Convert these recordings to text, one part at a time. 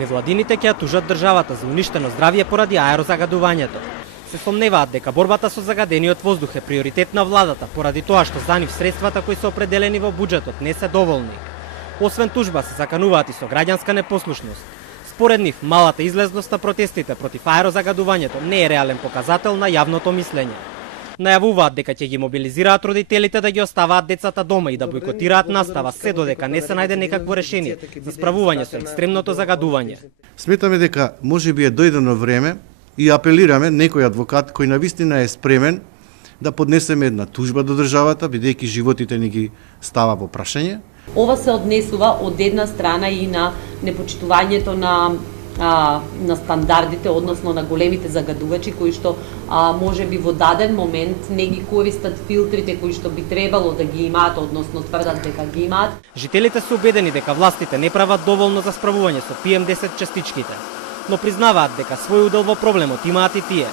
Невладините ќе ја тужат државата за уништено здравје поради аерозагадувањето. Се сомневаат дека борбата со загадениот воздух е приоритет на владата поради тоа што за нив средствата кои се определени во буџетот не се доволни. Освен тужба се закануваат и со граѓанска непослушност. Според нив, малата излезност на протестите против аерозагадувањето не е реален показател на јавното мислење. Најавуваат дека ќе ги мобилизираат родителите да ги оставаат децата дома и да бойкотираат настава се додека не се најде некакво решение за справување со екстремното загадување. Сметаме дека можеби е дојдено време и апелираме некој адвокат кој навистина е спремен да поднесеме една тужба до државата, бидејќи животите ни ги става во прашање. Ова се однесува од една страна и на непочитувањето на стандардите, односно на големите загадувачи кои што можеби во даден момент не ги користат филтрите кои што би требало да ги имаат, односно тврдат дека ги имаат. Жителите се убедени дека властите не прават доволно за справување со PM10 частичките, но признаваат дека свој удел во проблемот имаат и тие.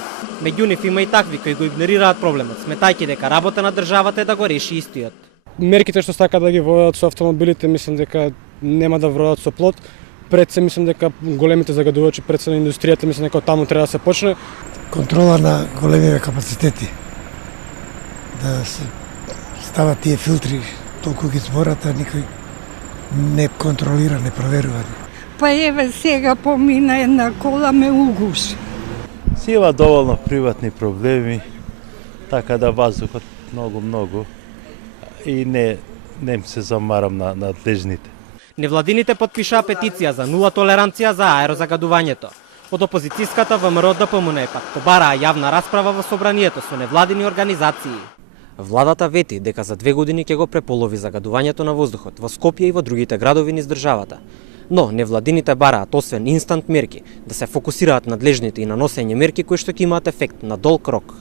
Меѓу нив има и такви кои го игнорираат проблемот, сметајќи дека работа на државата е да го реши истиот. Мерките што сака да ги водат со автомобилите, мислам дека нема да водат со плот. Пред се мислам дека големите загадувачи, пред се на индустријата, мислам дека таму треба да се почне. Контрола на големите капацитети. Да се стават тие филтри, толку ги зборат, а никој не контролира, не проверува. Па еве сега помина една кола ме угуш. Си има доволно приватни проблеми, така да воздухот многу и не се замарам на надлежните. Невладините потпишаа петиција за нула толеранција за аерозагадувањето. Од опозицијската ВМРО ДПМН пак побараа јавна расправа во собранието со невладини организации. Владата вети дека за 2 години ќе го преполови загадувањето на воздухот во Скопје и во другите градови низ државата. Но невладините бараат освен инстант мерки да се фокусираат надлежните и на носење мерки кои што ќе имаат ефект на долг рок.